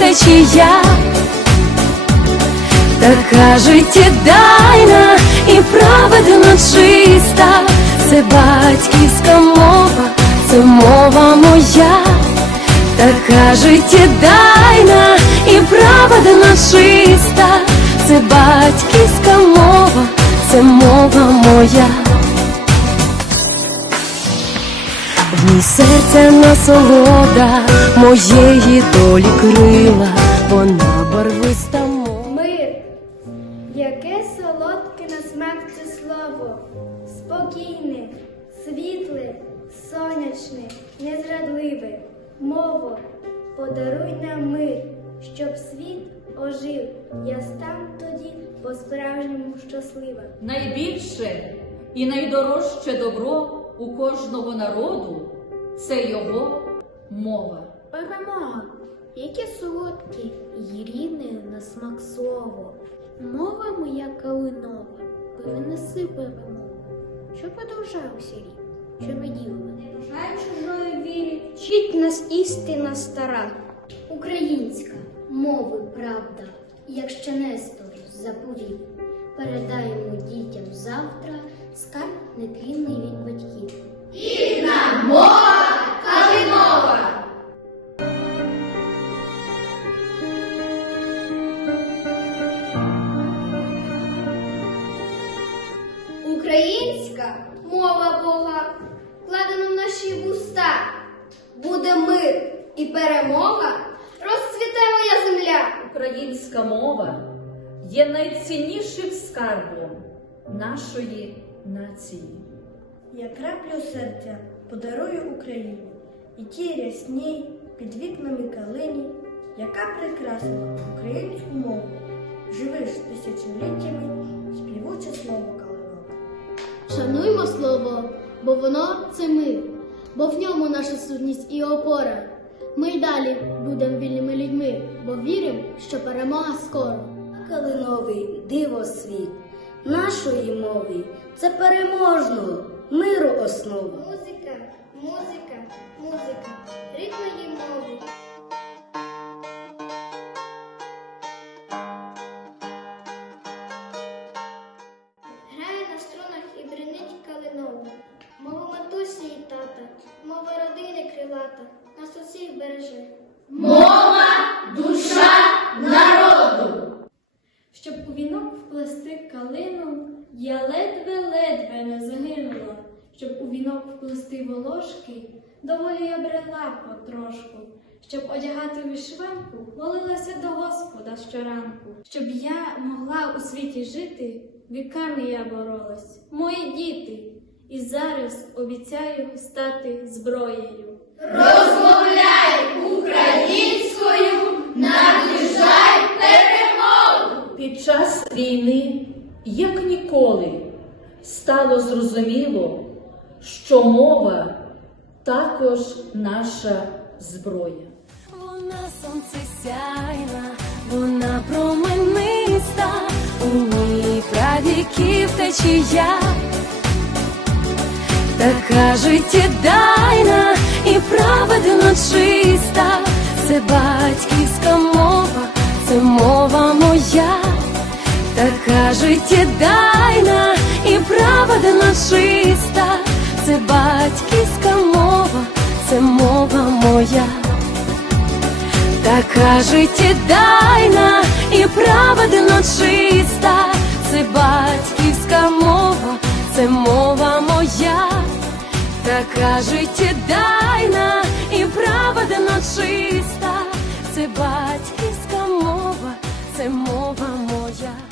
Течія, така життєдайна і праведно чиста, це батьківська мова, це мова моя, така життєдайна і праведно чиста, це батьківська мова, це мова моя. Ній серця насолода моєї долі крила, вона барвиста мова. Мир, яке солодке на смак це слово, спокійне, світле, сонячне, незрадливе, мово, подаруй нам мир, щоб світ ожив, я став тоді по-справжньому щаслива. Найбільше і найдорожче добро у кожного народу це його мова. Перемога, яке солодке і рідне на смак слово. Мова моя калинова, перенеси перемогу, що продовжався рік, що радів мене. Бажаю чужої вірі, вчить нас істина стара. Українська, мови правда, як ще Нестор заповів. Передаємо дітям завтра скарб нетлінний від батьків. Українська мова Бога вкладена в наші вуста. Буде мир і перемога, розцвіте моя земля. Українська мова є найціннішим скарбом нашої нації. Я краплю серця подарую Україні і тій рясній під вікнами калині, яка прикрасила українську мову, живиш тисячоліттями, співуче слово калинове. Шануймо слово, бо воно це ми, бо в ньому наша сутність і опора. Ми й далі будемо вільними людьми, бо віримо, що перемога скоро. Калиновий диво світ нашої мови це переможного миру основа. І тата, мова родини крилата, нас усіх береже. Щоб у вінок вплести калину, я ледве-ледве не загинула. Щоб у вінок вплести волошки, доволі я брела потрошку. Щоб одягати вишиванку, молилася до Господа щоранку. Щоб я могла у світі жити, віками я боролась. Мої діти, і зараз обіцяю стати зброєю. Під час війни, як ніколи, стало зрозуміло, що мова також наша зброя. Вона сонце сяйна, вона промениста, у ній правіків течія, така життєдайна і праведно чиста, це батьківська мова, це мова моя, така життєдайна і праведно чиста, це батьківська мова, це мова моя. Така життєдайна і праведно чиста, це батьківська мова, це мова моя, така життєдайна і праведно чиста, це батьківська мова, це мова моя.